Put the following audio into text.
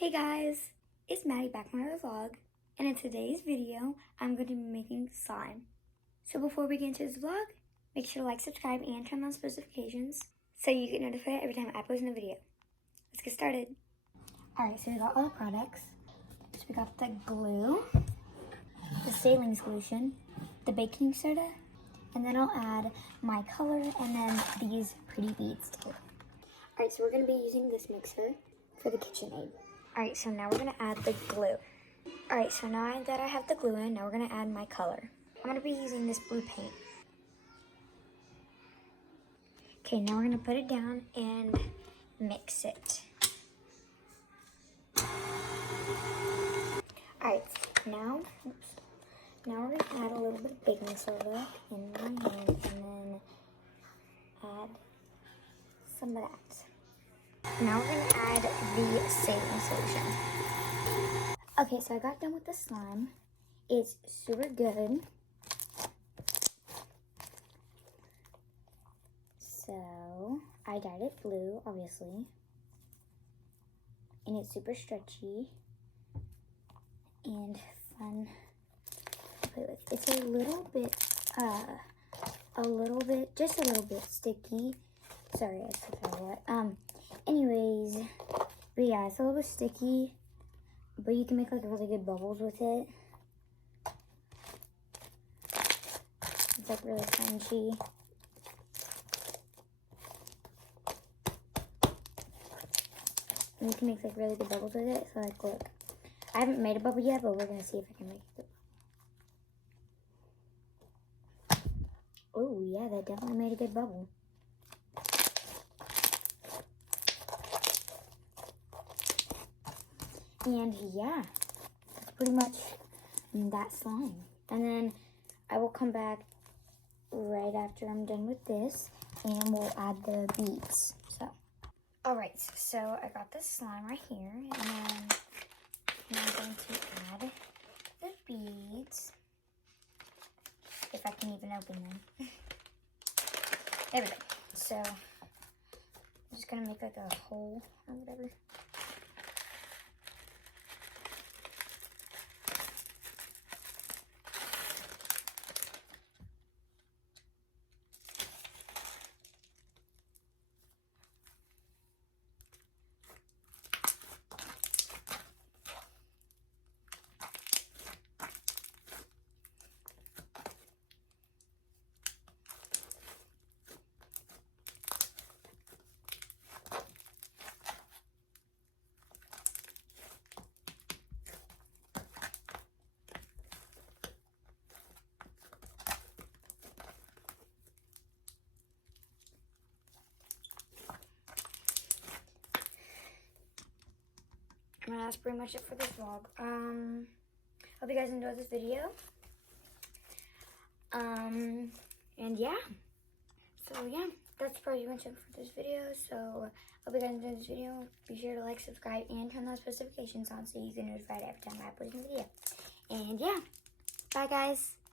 Hey guys, it's Maddie back from another vlog, and in today's video, I'm going to be making slime. So before we get into this vlog, make sure to like, subscribe, and turn on notifications so you get notified every time I post a new video. Let's get started. Alright, so we got all the products. So we got the glue, the saline solution, the baking soda, and then I'll add my color and then these pretty beads too. Alright, so we're going to be using this mixer for the KitchenAid. Alright, so now we're going to add the glue. Alright, so now that I have the glue in, now we're going to add my color. I'm going to be using this blue paint. Okay, now we're going to put it down and mix it. Alright, now we're going to add a little bit of baking soda in my hand and then add some of that. Now we're going to add the saline solution. Okay, so I got done with the slime. It's super good. So I dyed it blue, obviously. And it's super stretchy and fun to play with. It's a little bit, just a little bit sticky. Sorry, I said that a lot. Anyways, but yeah, it's a little bit sticky, but you can make like really good bubbles with it. It's like really spongy. And you can make like really good bubbles with it. So like, look, I haven't made a bubble yet, but we're gonna see if I can make it. Oh yeah, that definitely made a good bubble. And yeah, that's pretty much that slime. And then I will come back right after I'm done with this and we'll add the beads. So, alright, so I got this slime right here and then now I'm going to add the beads. If I can even open them. There we go. So, I'm just going to make like a hole or whatever. And that's pretty much it for this vlog. Hope you guys enjoyed this video. And yeah. So yeah, that's pretty much it for this video. So hope you guys enjoyed this video. Be sure to like, subscribe, and turn those notifications on so you get notified every time I post a video. And yeah, bye guys.